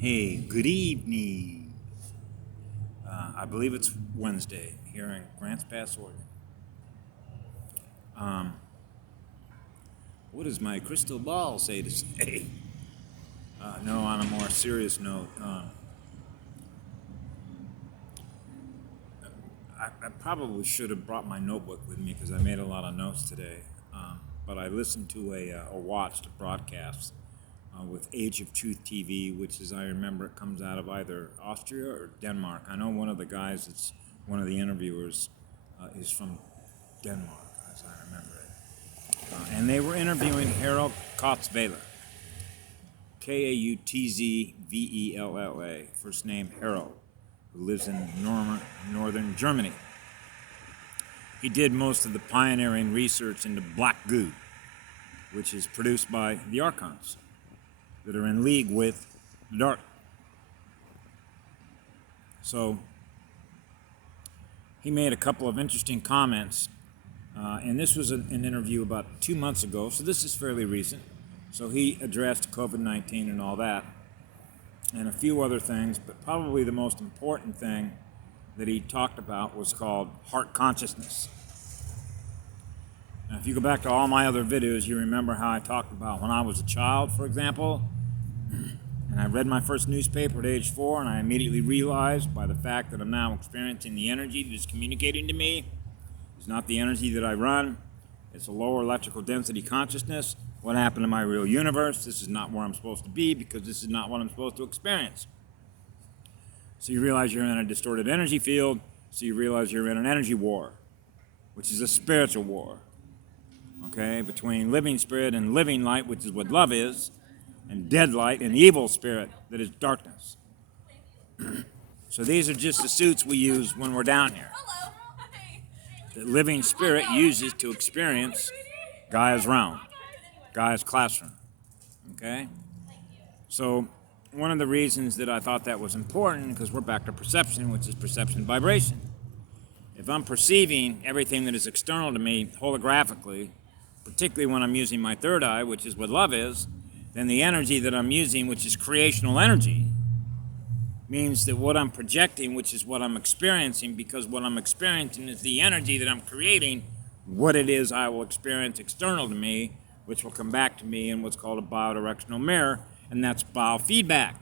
Hey, good evening. I believe it's Wednesday here in Grants Pass, Oregon. Um, what does my crystal ball say today? No, on a more serious note, I probably should have brought my notebook with me because I made a lot of notes today. But I listened to or watched a broadcast with Age of Truth TV, which, as I remember, it comes out of either Austria or Denmark. I know one of the guys that's one of the interviewers is from Denmark, as I remember it. And they were interviewing Harold Kautzweiler, Kautzvella, first name Harold, who lives in northern Germany. He did most of the pioneering research into black goo, which is produced by the archons that are in league with the dark. So he made a couple of interesting comments, and this was an interview about 2 months ago, so this is fairly recent. So he addressed COVID-19 and all that, and a few other things, but probably the most important thing that he talked about was called heart consciousness. Now, if you go back to all my other videos, you remember how I talked about when I was a child, for example, and I read my first newspaper at age 4, and I immediately realized by the fact that I'm now experiencing the energy that is communicating to me, it's not the energy that I run, it's a lower electrical density consciousness. What happened to my real universe? This is not where I'm supposed to be because this is not what I'm supposed to experience. So you realize you're in a distorted energy field, so you realize you're in an energy war, which is a spiritual war, okay, between living spirit and living light, which is what love is, and dead light and evil spirit that is darkness. So these are just the suits we use when we're down here. The living spirit uses to experience Gaia's realm, Gaia's classroom, okay? So one of the reasons that I thought that was important, because we're back to perception, which is perception vibration. If I'm perceiving everything that is external to me holographically, particularly when I'm using my third eye, which is what love is, then the energy that I'm using, which is creational energy, means that what I'm projecting, which is what I'm experiencing, because what I'm experiencing is the energy that I'm creating, what it is I will experience external to me, which will come back to me in what's called a bidirectional mirror, and that's biofeedback,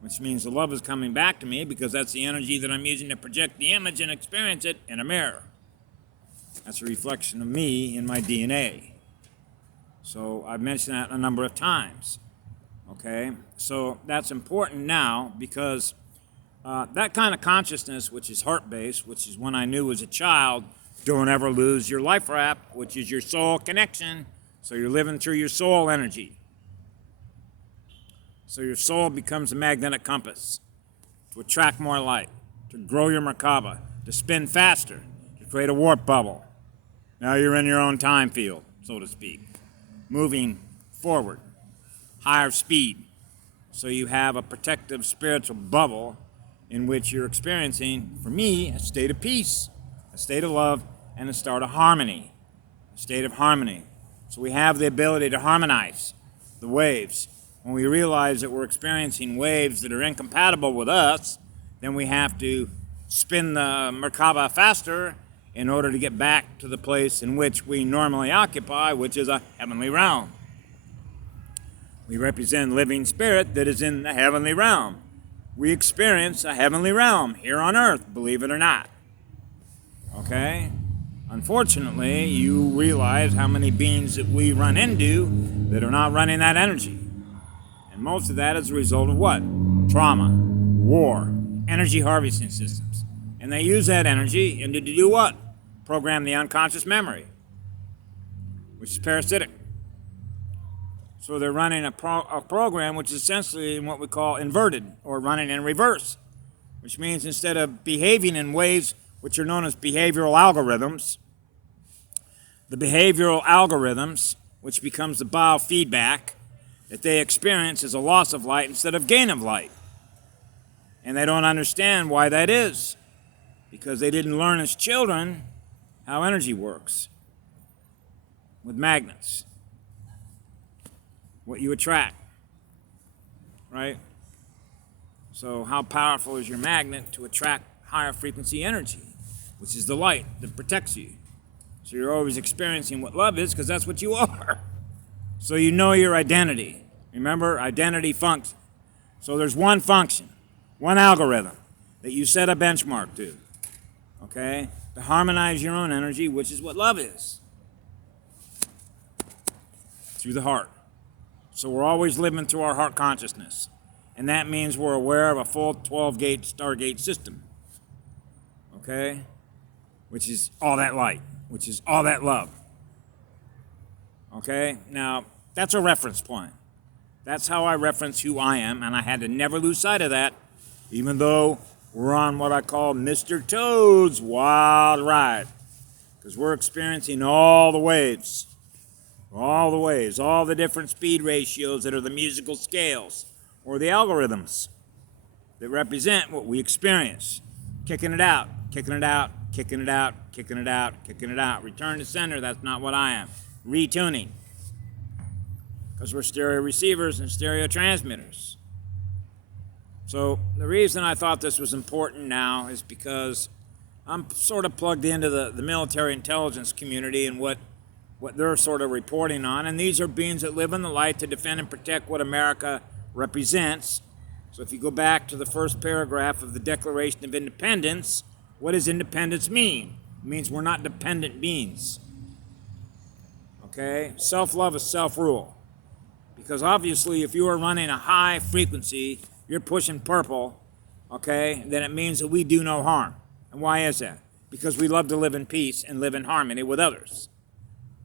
which means the love is coming back to me because that's the energy that I'm using to project the image and experience it in a mirror. That's a reflection of me in my DNA. So I've mentioned that a number of times. Okay, so that's important now because that kind of consciousness, which is heart-based, which is when I knew as a child, don't ever lose your life rap, which is your soul connection. So you're living through your soul energy. So your soul becomes a magnetic compass to attract more light, to grow your Merkaba, to spin faster, to create a warp bubble. Now you're in your own time field, so to speak, moving forward, higher speed. So you have a protective spiritual bubble in which you're experiencing, for me, a state of peace, a state of love, and a state of harmony. A state of harmony. So we have the ability to harmonize the waves. When we realize that we're experiencing waves that are incompatible with us, then we have to spin the Merkaba faster in order to get back to the place in which we normally occupy, which is a heavenly realm. We represent living spirit that is in the heavenly realm. We experience a heavenly realm here on earth, believe it or not. Okay? Unfortunately, you realize how many beings that we run into that are not running that energy. And most of that is a result of what? Trauma, war, energy harvesting systems. And they use that energy to do what? Program the unconscious memory, which is parasitic. So they're running a program which is essentially what we call inverted, or running in reverse, which means instead of behaving in ways which are known as behavioral algorithms, the behavioral algorithms, which becomes the biofeedback that they experience, is a loss of light instead of gain of light. And they don't understand why that is, because they didn't learn as children how energy works with magnets. What you attract, right? So how powerful is your magnet to attract higher frequency energy, which is the light that protects you? So you're always experiencing what love is because that's what you are. So you know your identity. Remember, identity function. So there's one function, one algorithm that you set a benchmark to, okay, to harmonize your own energy, which is what love is, through the heart. So we're always living through our heart consciousness. And that means we're aware of a full 12-gate Stargate system, okay, which is all that light, which is all that love, okay? Now, that's a reference point. That's how I reference who I am, and I had to never lose sight of that, even though we're on what I call Mr. Toad's wild ride, because we're experiencing all the waves, all the different speed ratios that are the musical scales, or the algorithms that represent what we experience. Kicking it out, kicking it out, kicking it out, kicking it out, kicking it out. Return to center, that's not what I am. Retuning. Because we're stereo receivers and stereo transmitters. So the reason I thought this was important now is because I'm sort of plugged into the military intelligence community and what they're sort of reporting on. And these are beings that live in the light to defend and protect what America represents. So if you go back to the first paragraph of the Declaration of Independence, what does independence mean? It means we're not dependent beings. Okay? Self-love is self-rule. Because obviously if you are running a high frequency, you're pushing purple, okay, then it means that we do no harm. And why is that? Because we love to live in peace and live in harmony with others.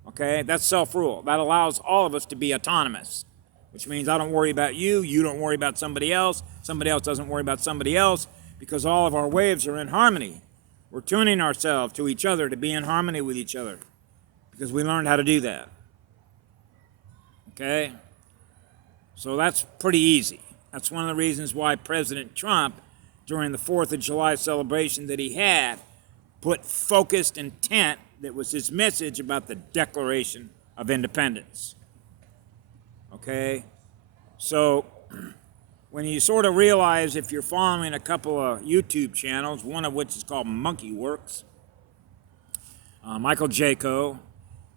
Okay? That's self-rule. That allows all of us to be autonomous. Which means I don't worry about you, you don't worry about somebody else doesn't worry about somebody else, because all of our waves are in harmony. We're tuning ourselves to each other to be in harmony with each other, because we learned how to do that. Okay? So that's pretty easy. That's one of the reasons why President Trump, during the 4th of July celebration that he had, put focused intent that was his message about the Declaration of Independence. Okay, so when you sort of realize, if you're following a couple of YouTube channels, one of which is called Monkey Works, Michael Jaco,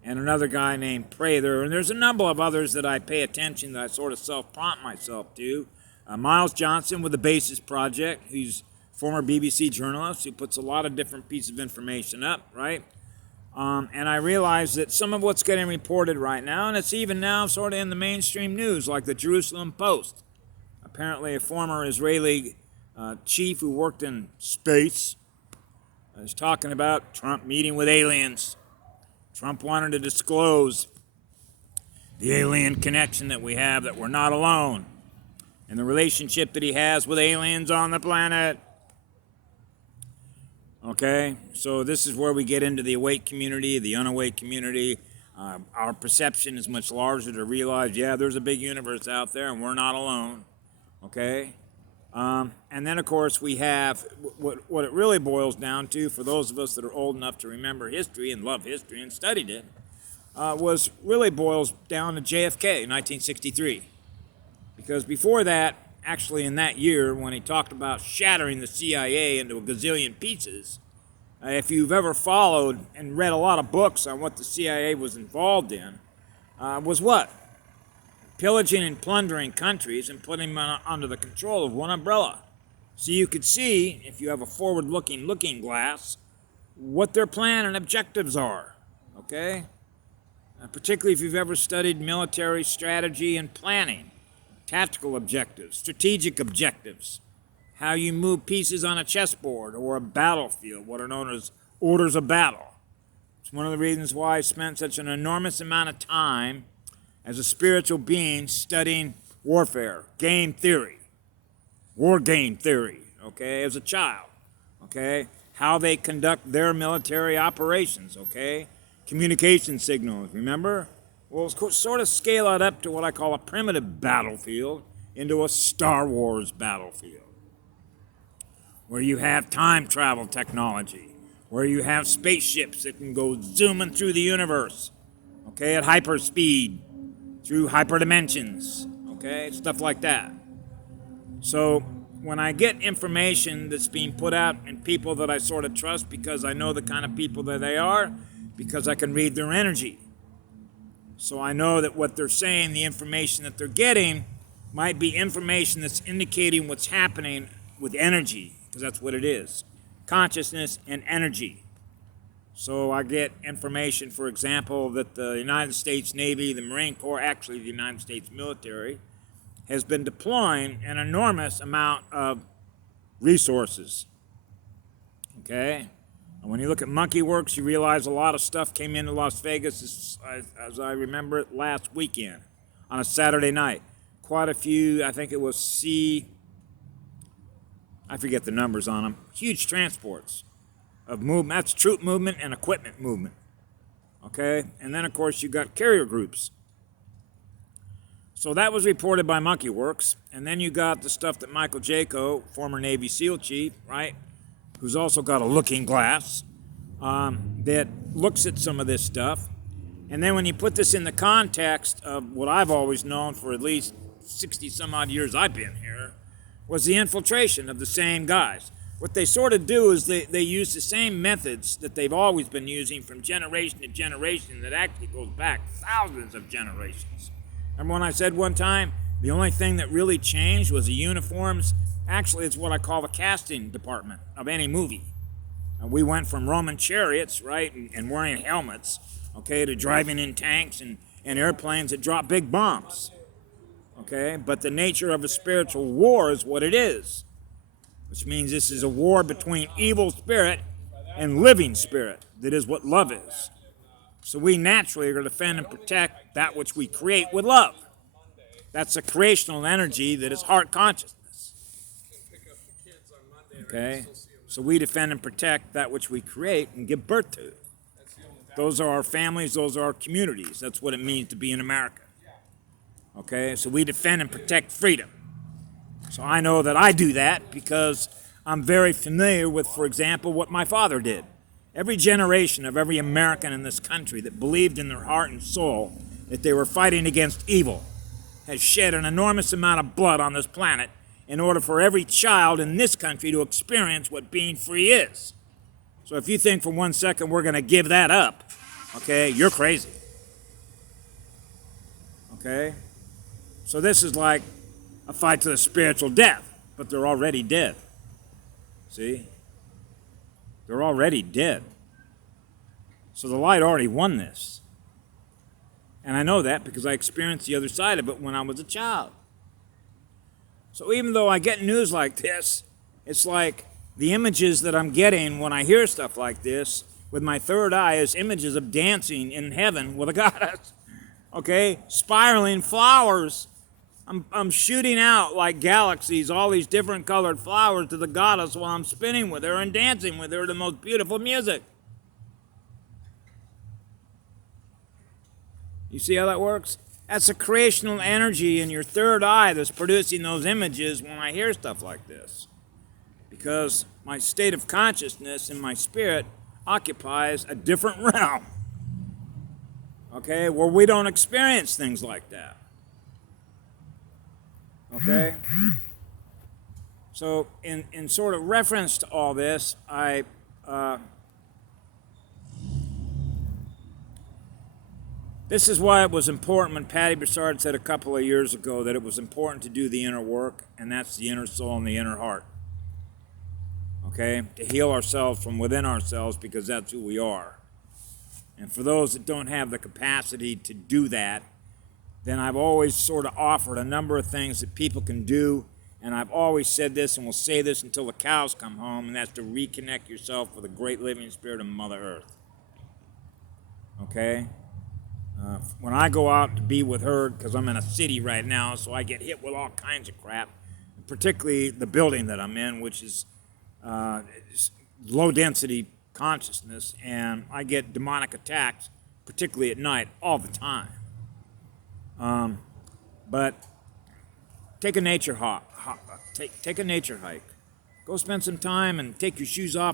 and another guy named Prather, and there's a number of others that I pay attention, that I sort of self-prompt myself to. Miles Johnson with the Basis Project, who's a former BBC journalist who puts a lot of different pieces of information up, right? And I realize that some of what's getting reported right now, and it's even now sort of in the mainstream news, like the Jerusalem Post. Apparently a former Israeli chief who worked in space is talking about Trump meeting with aliens. Trump wanted to disclose the alien connection that we have, that we're not alone, and the relationship that he has with aliens on the planet. Okay, so this is where we get into the awake community, the unawake community. Our perception is much larger to realize, yeah, there's a big universe out there and we're not alone. Okay, and then of course we have what it really boils down to, for those of us that are old enough to remember history and love history and studied it, was really boils down to JFK in 1963. Because before that, actually in that year, when he talked about shattering the CIA into a gazillion pieces, if you've ever followed and read a lot of books on what the CIA was involved in, was what? Pillaging and plundering countries and putting them under the control of one umbrella. So you could see, if you have a forward-looking looking glass, what their plan and objectives are, okay? Particularly if you've ever studied military strategy and planning. Tactical objectives, strategic objectives, how you move pieces on a chessboard or a battlefield, what are known as orders of battle. It's one of the reasons why I spent such an enormous amount of time as a spiritual being studying warfare, game theory, war game theory, okay, as a child, okay, how they conduct their military operations, okay, communication signals, remember? We'll sort of scale it up to what I call a primitive battlefield into a Star Wars battlefield, where you have time travel technology, where you have spaceships that can go zooming through the universe, okay, at hyperspeed, through hyperdimensions, okay, stuff like that. So when I get information that's being put out and people that I sort of trust because I know the kind of people that they are, because I can read their energy. So I know that what they're saying, the information that they're getting, might be information that's indicating what's happening with energy, because that's what it is. Consciousness and energy. So I get information, for example, that the United States Navy, the Marine Corps, actually the United States military, has been deploying an enormous amount of resources. Okay? And when you look at Monkey Works, you realize a lot of stuff came into Las Vegas, as I remember it, last weekend on a Saturday night. Quite a few, I think it was I forget the numbers on them, huge transports of movement. That's troop movement and equipment movement. Okay? And then, of course, you got carrier groups. So that was reported by Monkey Works. And then you got the stuff that Michael Jaco, former Navy SEAL chief, right, who's also got a looking glass, that looks at some of this stuff. And then when you put this in the context of what I've always known for at least 60 some odd years I've been here, was the infiltration of the same guys. What they sort of do is they use the same methods that they've always been using from generation to generation that actually goes back thousands of generations. Remember when I said one time, the only thing that really changed was the uniforms? Actually, it's what I call the casting department of any movie. We went from Roman chariots, right, and wearing helmets, okay, to driving in tanks and airplanes that drop big bombs. Okay, but the nature of a spiritual war is what it is, which means this is a war between evil spirit and living spirit. That is what love is. So we naturally are going to defend and protect that which we create with love. That's a creational energy that is heart consciousness. Okay, so we defend and protect that which we create and give birth to. Those are our families, those are our communities. That's what it means to be in America. Okay, so we defend and protect freedom. So I know that I do that because I'm very familiar with, for example, what my father did. Every generation of every American in this country that believed in their heart and soul that they were fighting against evil has shed an enormous amount of blood on this planet in order for every child in this country to experience what being free is. So if you think for 1 second we're going to give that up, okay, you're crazy. Okay? So this is like a fight to the spiritual death, but they're already dead. See? They're already dead. So the light already won this. And I know that because I experienced the other side of it when I was a child. So even though I get news like this, it's like the images that I'm getting when I hear stuff like this with my third eye is images of dancing in heaven with a goddess. Okay? Spiraling flowers. I'm shooting out like galaxies, all these different colored flowers to the goddess while I'm spinning with her and dancing with her to the most beautiful music. You see how that works? That's a creational energy in your third eye that's producing those images when I hear stuff like this. Because my state of consciousness and my spirit occupies a different realm. Okay? Where we don't experience things like that. Okay? So in sort of reference to all this, this is why it was important when Patty Broussard said a couple of years ago that it was important to do the inner work, and that's the inner soul and the inner heart. Okay? To heal ourselves from within ourselves because that's who we are. And for those that don't have the capacity to do that, then I've always sort of offered a number of things that people can do, and I've always said this and will say this until the cows come home, and that's to reconnect yourself with the great living spirit of Mother Earth. Okay? When I go out to be with her, because I'm in a city right now, so I get hit with all kinds of crap, particularly the building that I'm in, which is low-density consciousness, and I get demonic attacks, particularly at night, all the time. But take a nature take a nature hike. Go spend some time and take your shoes off and